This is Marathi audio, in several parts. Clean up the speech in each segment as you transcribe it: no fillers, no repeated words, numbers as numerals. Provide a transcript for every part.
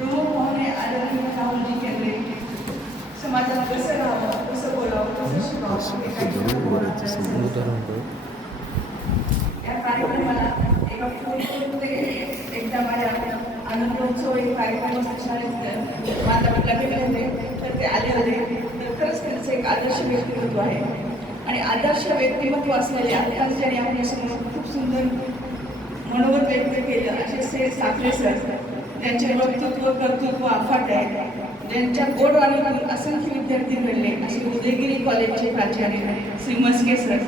प्रमुख पाहुणे आदरणीय राहुलजी केंद्रे समाजात कसं राहावं, कसं बोलावं, कसं शिकावं हे काही या कार्यक्रमाला एका फोनमध्ये एकदा माझ्या आनंदोत्सव एक कार्यक्रम शाळेत माता भेटले होते, तर ते आले होते. तर खरंच त्यांचं एक आदर्श व्यक्तिमत्व आहे आणि आदर्श व्यक्तिमत्व असलेले आत्ताच ज्यांनी आपल्यासमोर खूप सुंदर मनोगत व्यक्त केलं असे साखरे सर, त्यांचे वक्तृत्व कर्तृत्व अफाट आहे. ज्यांच्या गोडवाणीतून असंख्य विद्यार्थी घडले असे उदयगिरी कॉलेजचे प्राचार्य श्री मस्के सर,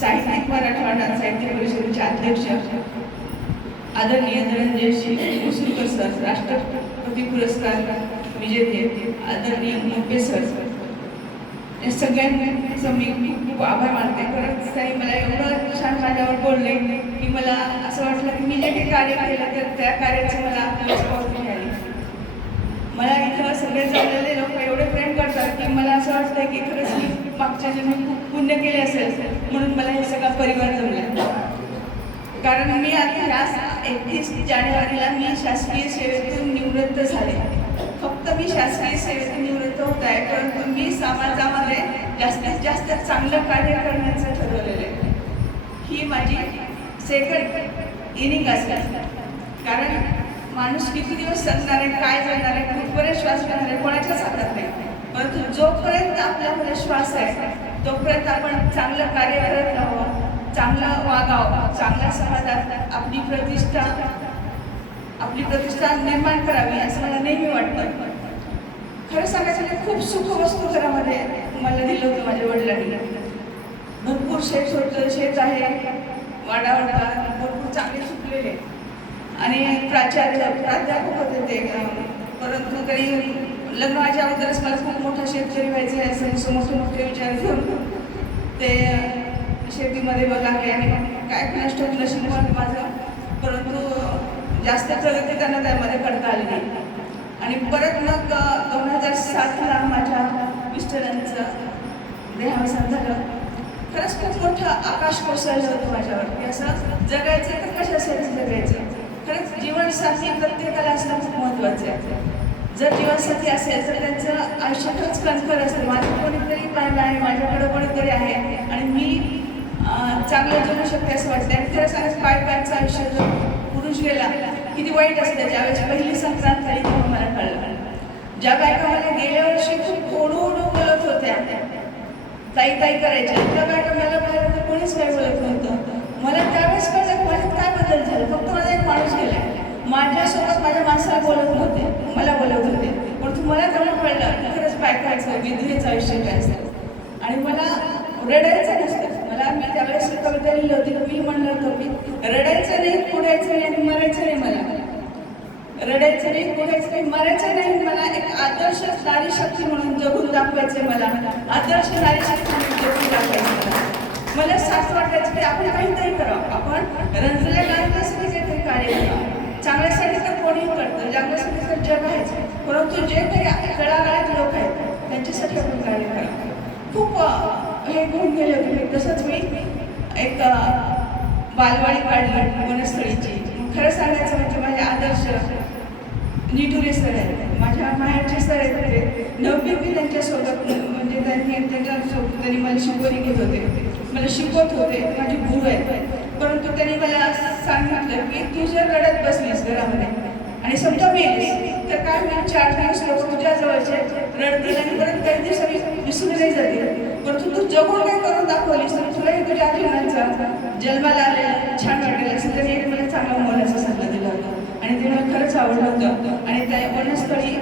साहित्यिक मराठवाडा साहित्य परिषदेचे अध्यक्ष आदरणीय धनंजय उसुरकर सर, राष्ट्रपती पुरस्कार विजेते आदरणीय मोपे सर, या सगळ्यांचं मी खूप आभार मानते. खरंच ताई मला एवढं छान माझ्यावर बोलले की मला असं वाटलं की मी जे काही कार्य केलं तर त्या कार्याचं मला पावती मिळाली. मला इथं सगळे जमलेले लोक एवढे प्रेम करतात की मला असं वाटतं की खरंच मी मागच्या जन्मी खूप पुण्य केले असेल म्हणून मला हे सगळा परिवार जमला. कारण मी आता या 31 जानेवारीला मी शासकीय सेवेतून निवृत्त झाले. फक्त मी शासकीय सेवेतून निवृत्त होत आहे, परंतु मी समाजामध्ये जास्तीत जास्त चांगलं कार्य करण्याचं ठरवलेलं आहे. ही माझी सेकंड इनिंग असेल. कारण माणूस किती दिवस जगणार आहे, काय जगणार आहे, कुठपर्यंत श्वास घेणार आहे कोणाच्याच हातात नाही. परंतु जोपर्यंत आपल्यामध्ये श्वास आहे तोपर्यंत आपण चांगलं कार्य करत राहावं, चांगलं वागावं, चांगल्या समाजात आपली प्रतिष्ठा निर्माण करावी असं मला नेहमी वाटतं. खरं सांगायचं म्हणजे खूप सुख वस्तू घरामध्ये मला दिलं होतं माझ्या वडिलांनी. भरपूर शेत होतं, शेत आहे, वाडा भरपूर चांगले सुकलेले आणि प्राध्यापक होते ते. परंतु तरी लग्नाच्या अगोदरच मला खूप मोठा शेतकरी व्हायचं आहे असं मोठे विचार घेऊन ते शेतीमध्ये बघाले आणि काय नष्ट नशीब माझं. परंतु जास्त प्रगती त्यांना त्यामध्ये करता आली नाही. आणि परत मग 2007ला माझ्या मिस्टरांचं देहावसान झालं. खरंच खूप मोठं आकाश कोसळलं होतं माझ्यावर की असं जगायचं तर कशासाठी जगायचं. खरंच जीवनसाथी प्रत्येकाला असणं खूप महत्त्वाचं आहे. जर जीवनसाथी असेल तर त्यांचं आयुष्य खरंच कणखर असतं. माझं कोणीतरी पाहिलं आहे, माझ्याकडं कोणीतरी आहे आणि मी चांगलं जगू शकते असं वाटतं. आणि खरंच आज बायकांचं आयुष्य जर पुरुष गेला किती वाईट असतं. ज्यावेळेस पहिली संक्रांत झाली तेव्हा मला कळलं. ज्या बायका मला गेल्या वर्षी खूप ओढू बोलत होत्या, ताई करायच्या, त्या बायका मला पाहिलं तर कोणीच काय बोलत नव्हतं. मला त्यावेळेस कळलं माझ्यात काय बदल झाला. फक्त माझा एक माणूस गेला, माझ्यासोबत माझ्या माणसाला बोलत नव्हते, मला बोलत होते. परंतु मला तेव्हा कळलं की खरंच बायकाचं विधवेचं आयुष्य काय असतं. आणि मला रडायचं नसतं. मी त्यावेळेस कविता लिहिली होती. मी म्हणलं होतं की रडायचं नाही, पुढायचं नाही आणि मरायचं नाही. मला रडायचं नाही, पुढायचं नाही, मरायचं नाही. मला एक आदर्श नारी शक्ती म्हणून जगून दाखवायचं. मला आदर्श नारी शक्ती म्हणून जगून दाखवायचं. मला साथ वाटायचं की आपण काहीतरी करावं, आपण रंजल्या गाण्यासाठी काहीतरी कार्य करावं. चांगल्यासाठी तर कोणीही करतं, चांगल्यासाठी तर जग आहेच. परंतु जे काही तळागाळात लोक आहेत त्यांच्यासाठी आपण कार्य करावं. खूप हे घेऊन गेले होते. तसंच मी एक बालवाडी काढली वनस्थळीची. खरं सांगायचं म्हणजे माझे आदर्श निटुरे सर आहेत, माझ्या माहेरचे सर आहेत. ते 9वी मी त्यांच्यासोबत म्हणजे त्यांनी मला शिकवणी घेत होते, मला शिकवत होते. माझी गुरु आहेत. परंतु त्यांनी मला सांगितलं की तू जर रडत बसलीस घरामध्ये आणि समजा मेलीस तर काय होईल, 4 दिवस लोक तुझ्या जवळचे रडतील आणि परत काही दिवसांनी विसरून नाही जातील. परंतु तू जगून काय करून दाखवलीस तर तुलाही तुझ्या आजीवनाचा जन्माला आलेला छान वाटेल असं त्यांनी मला चांगला मोलाचा सल्ला दिला होता. आणि ते मला खरंच आवडलं होतं. आणि त्या वनस्थळी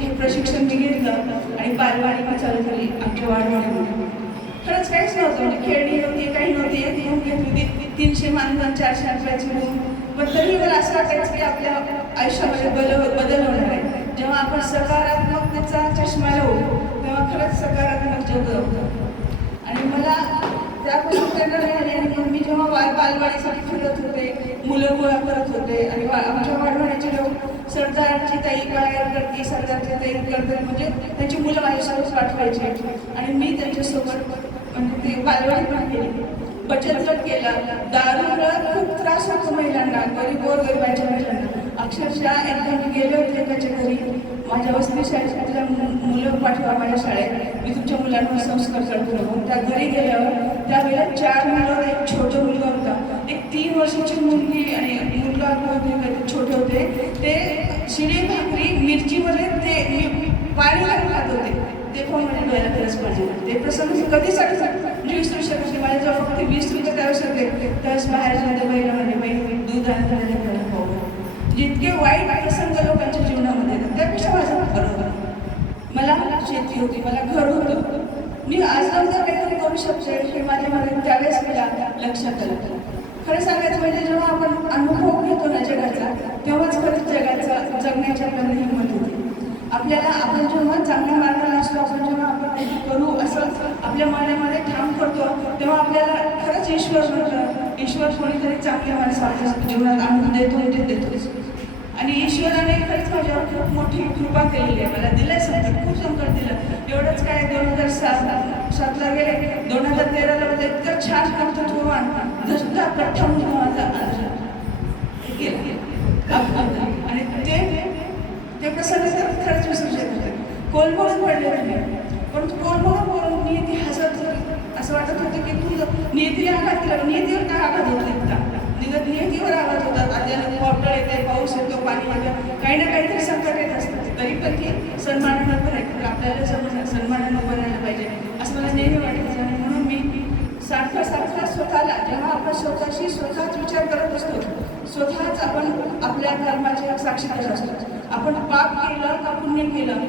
हे प्रशिक्षण मी घेतलं आणि बालवाडी मी चालू केली आमच्या वाडवाडीमध्ये. खरंच काहीच नव्हतं, म्हणजे खेळणी नव्हती, काही नव्हती. एक रूम घेत होती, 300 माणसं 400 रुपयाची रूम. पण तरी मला असं वाटायचं की आपल्या आयुष्यामध्ये बदल होणार आहे. जेव्हा आपण सकारात्मकतेचा चष्मा लावू तेव्हा खरंच सकारात्मक जग होतं. आणि मला त्यापासून प्रेरणा मिळाली. आणि मग मी जेव्हा बालवाडीसाठी फिरत होते, मुलं गोळा करत होते आणि आमच्या वाडवाडीचे लोक सरदारची ताई बाहेर करते, सरदारची ताई करतात, म्हणजे त्यांची मुलं माझ्यासोबत पाठवायची. आणि मी त्यांच्यासोबत म्हणजे ते बालवाडी पण केली, बचत गट केला. दारूमुळे खूप त्रास होतो महिलांना, गोरगरिबांच्या महिलांना. अक्षरशः एकदा मी गेले होते त्याच्या घरी, माझ्या वस्ती शाळेतल्या मुलं पाठवा माझ्या शाळेत, मी तुमच्या मुलांवर संस्कार करतो. मग त्या घरी गेल्यावर त्यावेळेला 4 मुलं, एक छोटा मुलगा होता, एक 3 वर्षाची मुलगी आणि मुलगा छोटे होते. ते शिळी भाकरी मिरचीमध्ये ते पाणी घालून खात होते. ते पण म्हणजे डोळ्याला खरंच पाहिजे. ते प्रसंग कधीच मी विसरू शकत नाही. माझ्याजवळ फक्त 20 रुपये त्यावेळेस होते. त्यावेळेस बाहेर जाते बाईला म्हणजे बाई दूध आणलं जितके वाईट प्रसंग लोकांच्या जीवनामध्ये येतात त्यापेक्षा माझा घर होता. मला शेती होती, मला घर होतं. मी आज नंतर काहीतरी करू शकते हे माझ्यामध्ये त्यावेळेस मला लक्षात आलं. खरं सांगायचं म्हणजे जेव्हा आपण अनुभव घेतो ना जगाचा, तेव्हाच खरंच जगण्याची आपल्याला हिंमत होती. आपल्याला आपण जेव्हा चांगल्या मार्गाला असतो, आपण जेव्हा आपण करू असं आपल्या मनामध्ये ठाम करतो, तेव्हा आपल्याला खरंच ईश्वर म्हणतं. ईश्वर कोणीतरी चांगल्या माणसं आपल्या जीवनात आणून देतो ते देतोच. आणि ईश्वराने खरंच माझ्यावर खूप मोठी कृपा केलेली आहे. मला दिलं आहे संकट, खूप संकट दिलं. एवढंच काय 2007ला गेले, 2013ला म्हणजे इतकं छान कर्तृत्ववान धष्टा कठ्ठा म्हणून माझा आणि ते प्रसंग खरंच विसरू शकत होते. कोलमडून पडले होते, परंतु कोलमडून नियती हसत होती. असं वाटत होतं की तू नियतीला आघात केला, नियतीवर काय आघात होतो इतका नियतीवर आघात होतात. अचानक पावसाळा येते, पाऊस येतो, पाणी येतं, काही ना काहीतरी संकट येत असतं. तरी पण ती सन्मानानं करायचं, आपल्याला समजलं सन्मानानं बनायला पाहिजे असं मला नेहमी वाटायचं. आणि म्हणून मी सारखं स्वतःला, जेव्हा आपण स्वतःच विचार करत असतो, स्वतःच आपण आपल्या कर्माचे साक्षीदार असतो. आपण पाप केलं का पुण्य केलं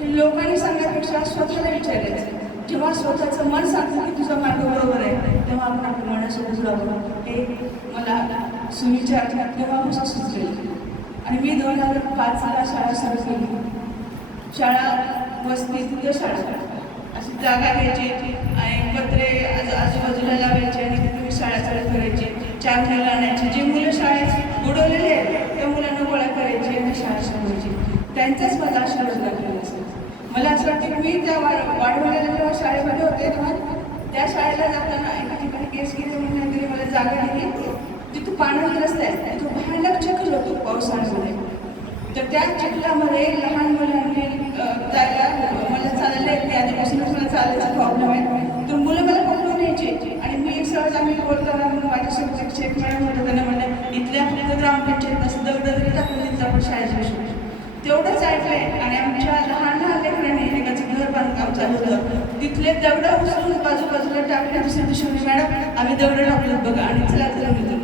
हे लोकांनी सांगण्यापेक्षा स्वतःला विचारायचं. जेव्हा स्वतःचं मन सांगतं की तुझा मार्ग बरोबर आहे, तेव्हा आपण आपल्या मनासोबत राहतो. हे मला सुविचार तेव्हापासून सुचले. आणि मी 2005ला शाळा सुरू केली. शाळा वस्ती तिथं शाळा अशी जागा घ्यायची आणि पत्रे आजूबाजूला लावायचे आणि तिथे शाळा चालू करायची. 4 मुलं आणायची, जे मुलं शाळेत बुडवलेले आहेत त्या मुलांना गोळा करायची आणि शाळा शिकवायची. त्यांचाच माझा आशीर्वाद लागलेला असेल. मला असं वाटतं की मी त्या वाढवलेल्या जेव्हा शाळेमध्ये होते तेव्हा त्या शाळेला जाताना एका ठिकाणी केस घेते म्हणून तरी मला जागा दिली. तिथं पाण्यात रस्ता आहे, तिथं भयानक चिखल होतो पावसाळ्यामध्ये. तर त्या चिखलामध्ये लहान मुलांनी जायला, मला चालायला येत नाही, आधीपासूनच मला चालायचा प्रॉब्लेम आहे. तर मुलं मला पकडून यायचे आणि मी सहज आम्ही बोलताना माझ्यासोबत एक शेत मॅडम होतं, त्यांना म्हणलं इथल्या आपल्या ग्रामपंचायत नसतं दगड तरी टाकून तिथं आपण शाळेत बसू. तेवढंच ऐकलंय. आणि आमच्या लहान लेकरांनी एकाचं घर बांधकाम चालू होतं, तिथले दगडं उचलून बाजूला टाकले. दुसऱ्या दिवशी मॅडम आम्ही दगडं टाकलेत बघा आणि चला मी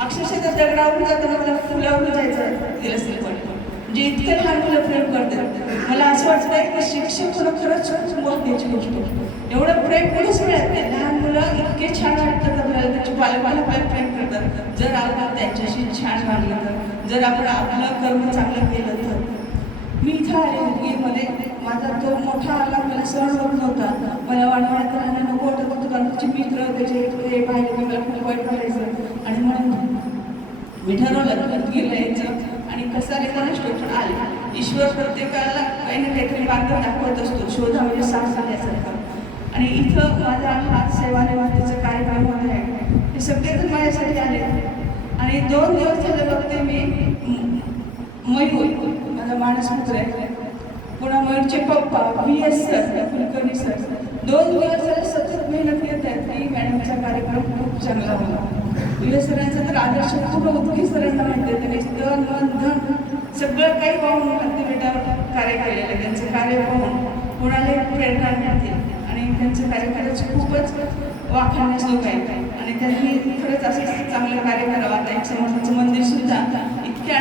अक्षरशः त्या दगडावरून जाताना मला फुलावरून जायचं दिलं असेल. पण म्हणजे इतके लहान मुलं प्रेम करतात. मला असं वाटतं की शिक्षक होणं खरंच मोठ्याची गोष्ट. एवढं प्रेम कोणीच मिळत नाही. लहान मुलं इतके छान वाटतात आपल्याला, त्यांचे पालकाला प्रेम करतात जर आपण त्यांच्याशी छान वागलं तर, जर आपण आपलं कर्म चांगलं केलं तर. मी इथं आले उदगीरमध्ये, माझा तो मोठा आला मला सहन होत नव्हता. मला वाढवण्यात राहणं नको वाटत होतं, कारण त्याचे मित्र त्याचे ते पाहिले की मला खूप वाईट वाटायचं. आणि म्हणून मी ठरवलं उदगीरला यायचं आणि कसा रेखाने पण आले. ईश्वर प्रत्येकाला काही ना काहीतरी मार्ग दाखवत असतो, शोधा म्हणजे सांगण्यासारखं. आणि इथं माझा हा सेवानिवृत्तीचा कार्यक्रम होत आहे. हे सगळेजण माझ्यासाठी आले. आणि 2 दिवस झाले बघते मी मयूर माझा मानसपुत्र आहे, पुन्हा मयूरचे पप्पा VS सर, कुलकर्णी सर 2 दिवस झाले सतत मेहनत घेत आहेत की मॅडमचा कार्यक्रम खूप चांगला होला. VS सरांचा तर आदर्श खूप उदगी सरांना म्हणते, त्यांनी तन मन धन सगळं काही पाहून हत्तीबेटावर कार्य केलेलं आहे. त्यांचं कार्य पाहून कोणालाही प्रेरणा मिळते आणि त्यांचं कार्य खरंच खूपच वाखाणण्याजोग आहे. आणि त्यांनी खरंच असं चांगलं कार्य करावं. आता एक समर्थाचं मंदिरसुद्धा इतक्या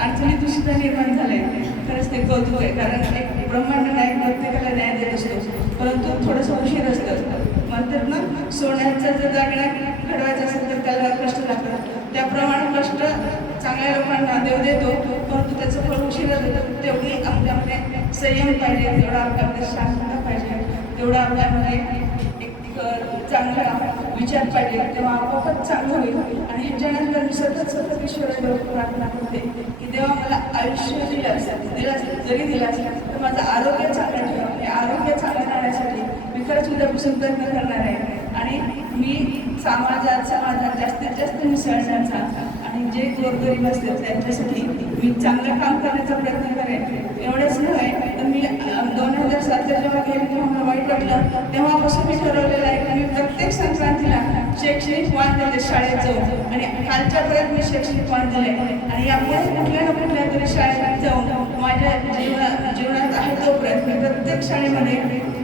अडचणीतून सुद्धा निर्माण झालं आहे. खरंच ते कौतुक आहे, कारण एक ब्रह्मांड नायक प्रत्येकाला न्याय देत असतो, परंतु थोडंसं उशीर असतं. म्हणतात ना, सोन्याचा जर दागिना घडवायचा असेल तर त्याला कष्ट लागतात, त्याप्रमाणे कष्ट चांगल्या लोकांना देव देतो, परंतु त्याचं फळ उशीर देतं. तेवढी आपल्यामध्ये संयम पाहिजे, तेवढा आपल्यामध्ये शांतता पाहिजे, तेवढा आपल्यामध्ये चांगला विचार पाहिजे, तेव्हा आपोआपच चांगलं होईल. आणि ह्याच्यानंतर मी सतत ईश्वराला प्रार्थना करते की देवा मला आयुष्य दिलं असेल, जरी दिलं असेल तर माझं आरोग्य चांगलं ठेवा. आणि आरोग्य चांगलं राहण्यासाठी मी खरंच उद्यापासून प्रयत्न करणार आहे. आणि मी समाजात जास्तीत जास्त मिसळण्याचा आणि जे गोरगरीब असतात त्यांच्यासाठी मी चांगलं काम करण्याचा प्रयत्न करेन. एवढंच नव्हे तर मी 2007ला जेव्हा गेले तेव्हा मला वाईट वाटलं. तेव्हापासून मी ठरवलेलं आहे की मी प्रत्येक संक्रांतीला शैक्षणिक वाण देते शाळेत जाऊन. आणि कालच्यापर्यंत मी शैक्षणिक वाण दिले आणि यापुढे कुठल्या ना कुठल्या तरी शाळेत जाऊन माझ्या जीवनात आहे तोपर्यंत मी प्रत्येक शाळेमध्ये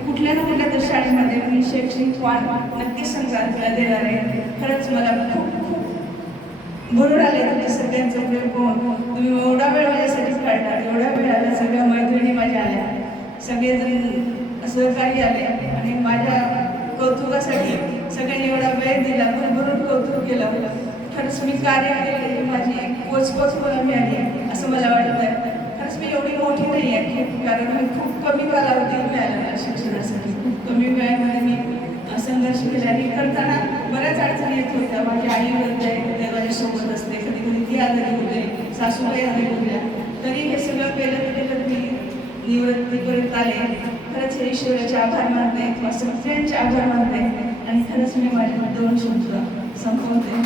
कुठल्या ना कुठल्या तरी शाळेमध्ये मी शैक्षणिक वाण नक्कीच संक्रांतीला देणार आहे. खरंच मला खूप भरून आले तुमच्या सगळ्यांचं प्रेम पाहून. तुम्ही एवढा वेळ माझ्यासाठी काढला, एवढ्या वेळाला सगळ्या मैत्रिणी माझ्या आल्या, सगळेजण सहकारी आले आणि माझ्या कौतुकासाठी सगळ्यांनी एवढा वेळ दिला, भरभरून कौतुक केलं. खरंच मी कार्य केले, माझी पोचपोच मला मिळाली असं मला वाटतं. खरंच मी एवढी मोठी नाही आहे कारण मी खूप कमी कालावधी मिळाला मला शिक्षणासाठी. खूप कमी वेळामध्ये मी संघर्ष केला आणि करताना बऱ्याच अडचणी येत होत्या. माझी आई बोलते ते माझ्यासोबत असते, कधी कधी ती आजारी होते, सासूबाई आजारी होत्या, तरी हे सगळं केलं मी निवृत्तीपर्यंत आले. खरंच हे ईश्वराचे आभार मानते, किंवा सगळ्यांचे आभार मानते आणि खरंच मी माझे 2 शब्द संपवते.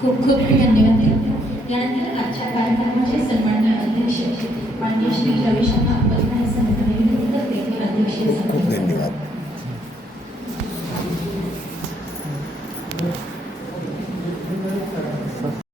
खूप खूप धन्यवाद. यानंतर आजच्या कार्यक्रमाचे सन्माननीय अध्यक्ष माननीय श्री रविशंकर अंबलकर यांचा विनंती करते.